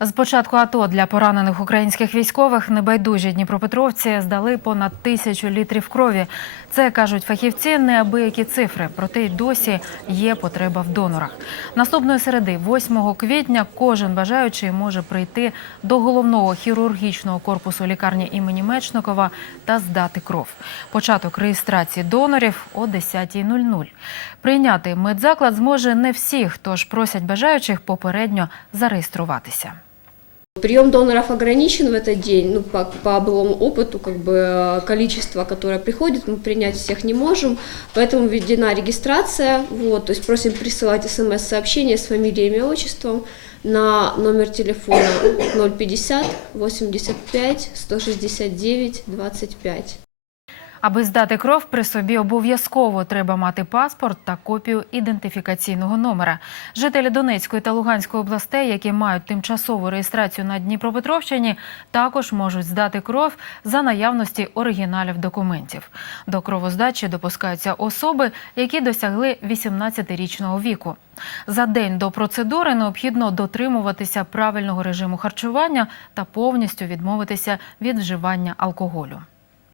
З початку АТО для поранених українських військових небайдужі дніпропетровці здали понад тисячу літрів крові. Це кажуть фахівці неабиякі цифри, проте й досі є потреба в донорах. Наступної середи, 8 квітня, кожен бажаючий може прийти до головного хірургічного корпусу лікарні імені Мечникова та здати кров. Початок реєстрації донорів о 10.00. Прийняти медзаклад зможе не всіх, тож просять бажаючих попередньо зареєструватися. Прием доноров ограничен в этот день, ну, по, по былому опыту, как бы э, количество, которое приходит, мы принять всех не можем, поэтому введена регистрация, вот, то есть просим присылать смс-сообщение с фамилией, имя, отчеством на номер телефона 050 85 169 25. Аби здати кров, при собі обов'язково треба мати паспорт та копію ідентифікаційного номера. Жителі Донецької та Луганської областей, які мають тимчасову реєстрацію на Дніпропетровщині, також можуть здати кров за наявності оригіналів документів. До кровоздачі допускаються особи, які досягли 18-річного віку. За день до процедури необхідно дотримуватися правильного режиму харчування та повністю відмовитися від вживання алкоголю.